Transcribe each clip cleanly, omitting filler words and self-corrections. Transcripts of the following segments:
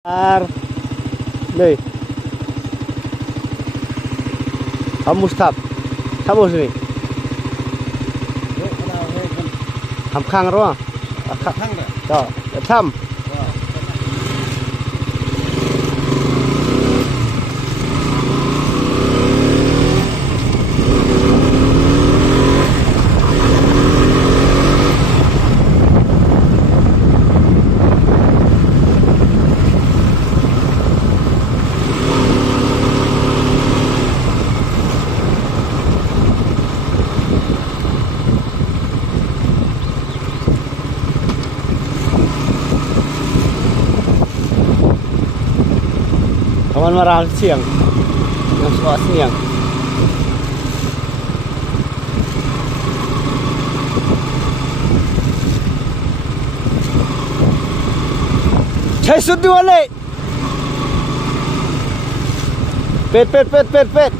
Nih, kamu stop, kamu sini. Ham khang rồi, Khang rồi. đó, thăm. Kawan marah siang, yang suka siang. Cai sudu balik. Pet.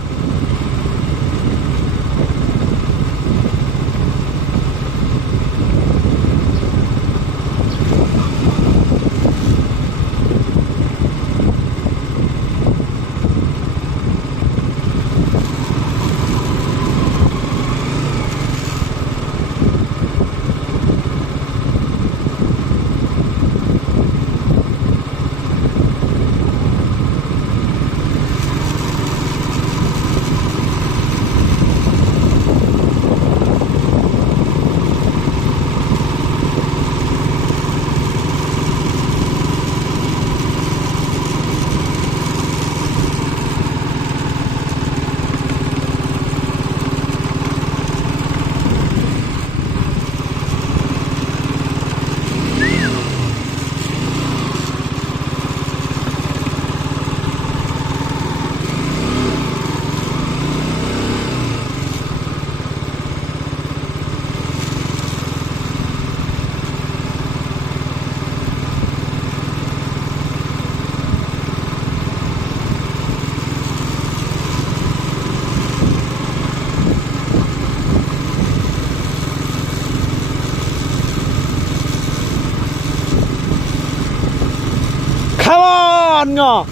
Come on, no.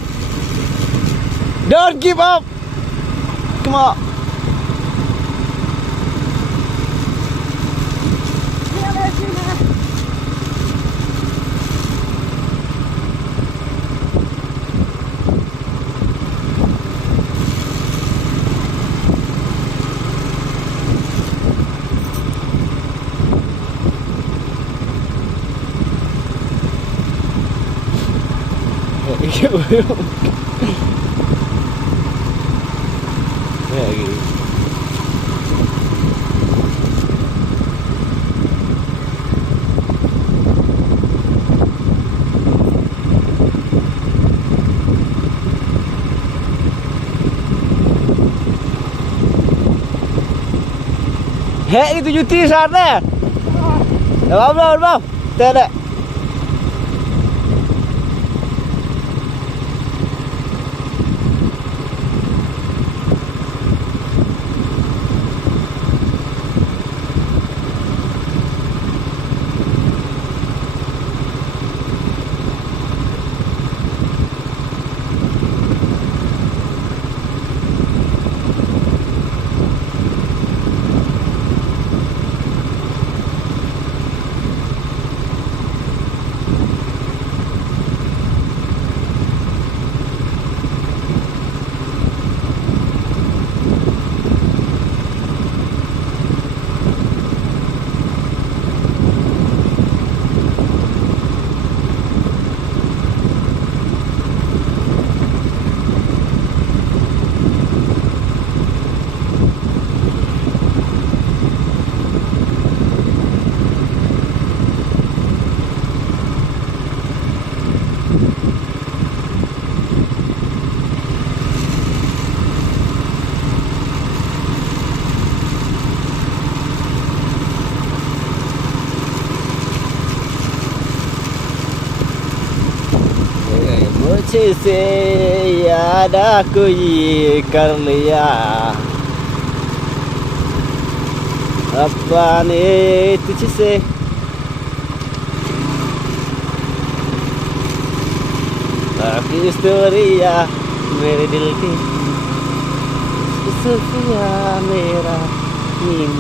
Don't give up. Come on. Hek itu cuti sana. Belum. Tidak. मुझे से याद कोई कर लिया अपने तुझसे की स्टोरिया मेरे दिल की सुफिया मेरा नीम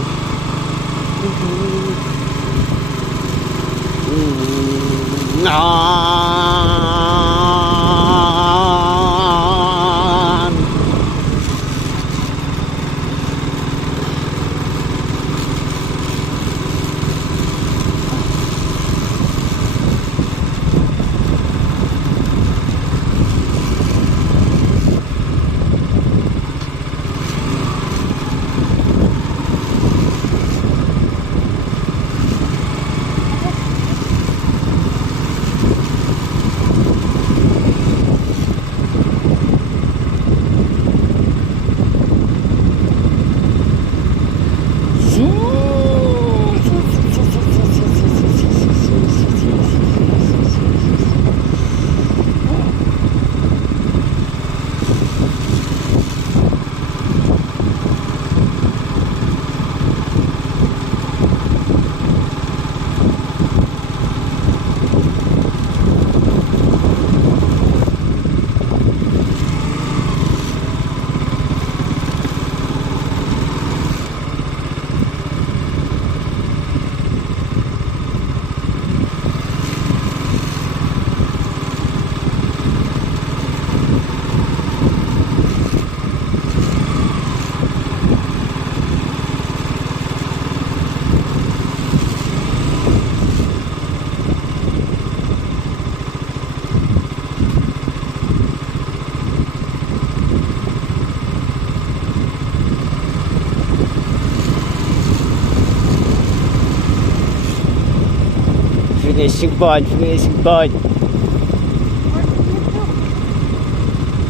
finishing point.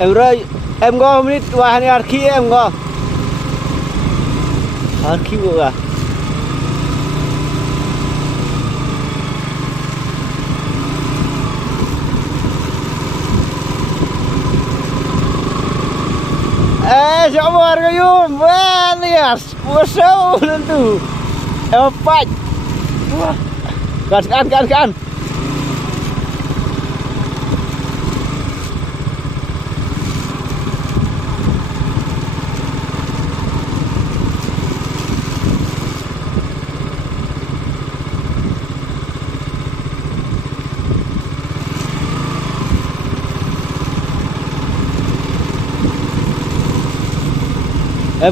Em ơi, em có không biết qua này khi em có khi bộ à coba harga yum, lihat, busau tentu, empat, kan.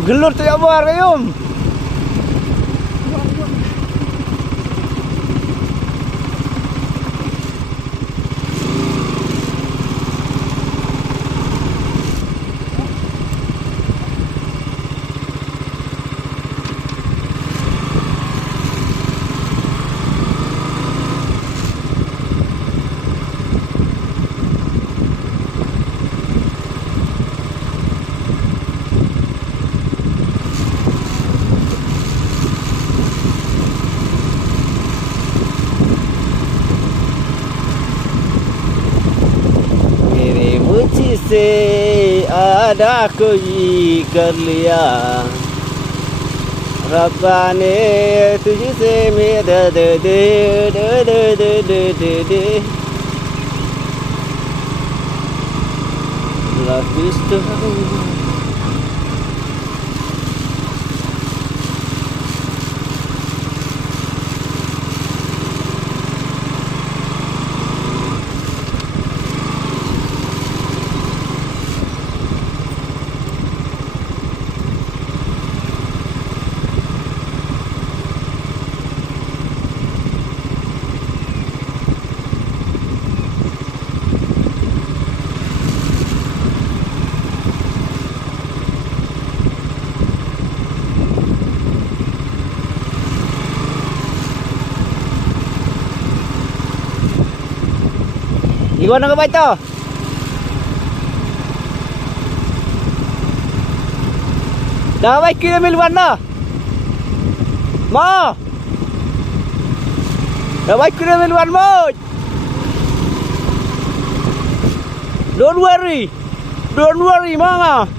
Gelut tuh ya buar kayum. से आधा कोई कर लिया रब्बा ने तुझसे मेरा दे दे दे दे दे दे दे दे lapis tuh Gimana ke baca? Dah baik kira miluan dah. Ma. Dah baik kira miluan mo. Don't worry, mama.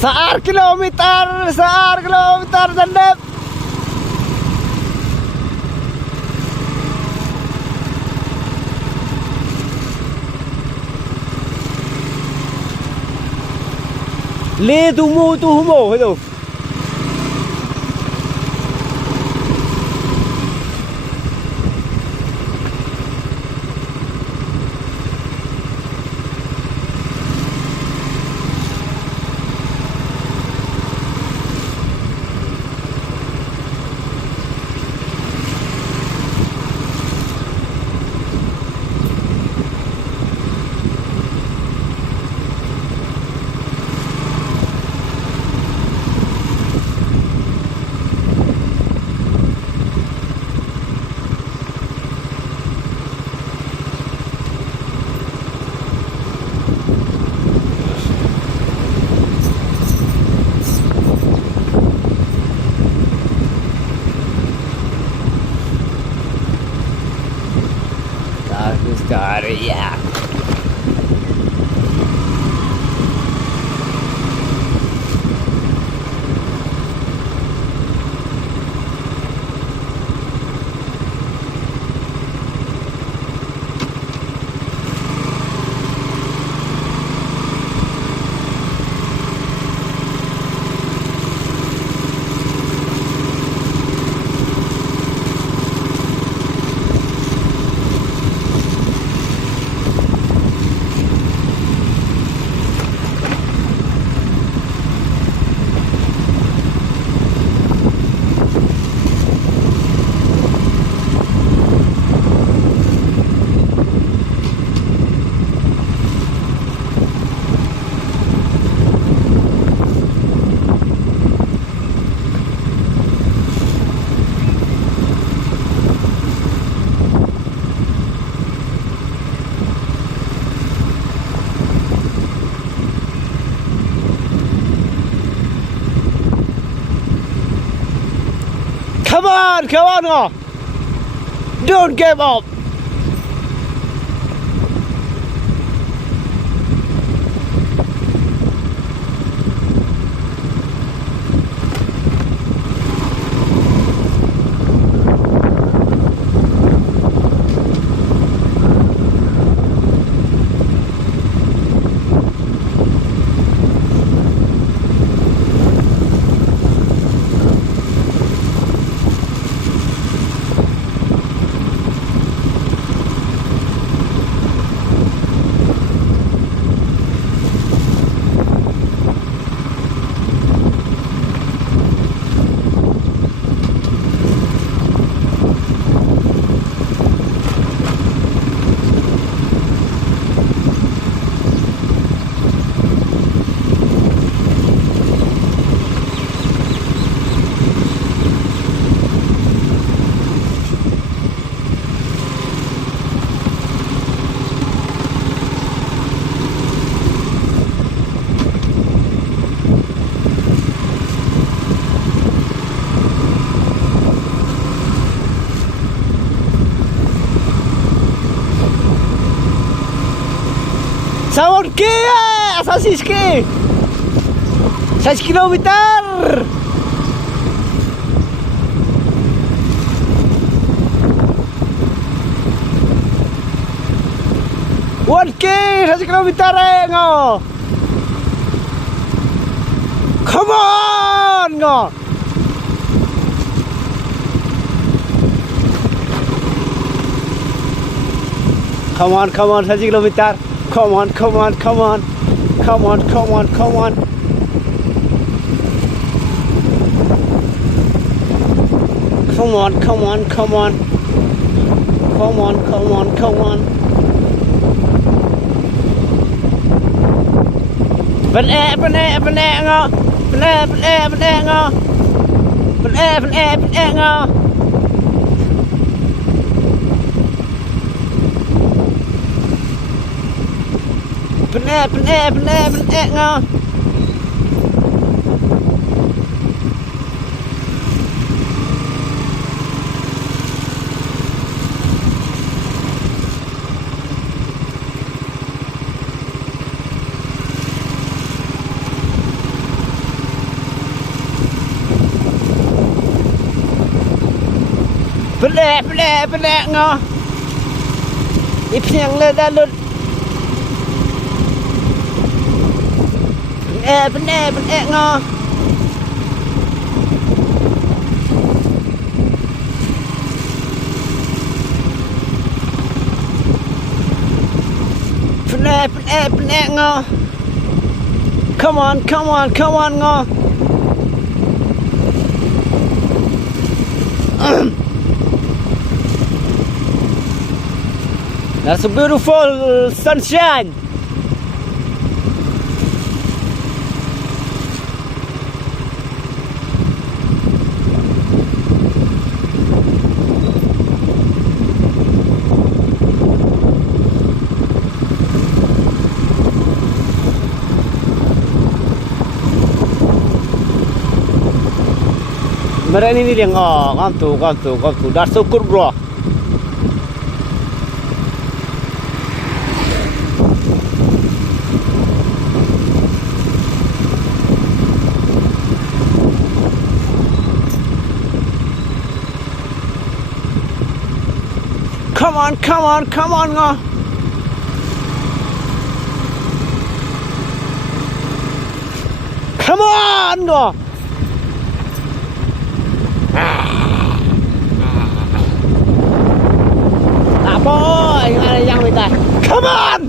Sear kilometer Jandep. Le tu humo itu. Ya. Come on, oh. Don't give up. Sawon ke asasis ke 6 kilometer. One K 1 kilometer ngo. Come on ngo. Come on 1 kilometer. Come on. Bên e ngo. Bên e ngo. Bên e ngo. Pelak ngah. Ipiang le dalut. Pelak ngah. Pelak ngah. Come on ngah. That's a beautiful sunshine. Mereka ini yang kam tu. Dah syukur bro. Come on ngah. Come on ngah. Apa yang minta? Come on.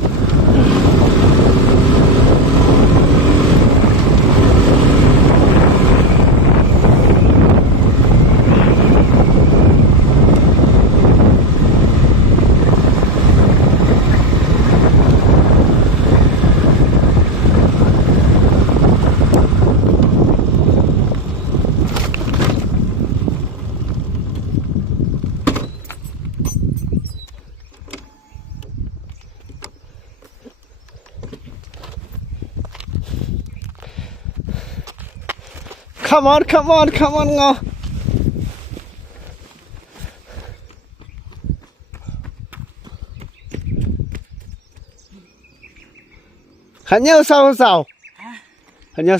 Come on ngah. Hanya usau. Hanya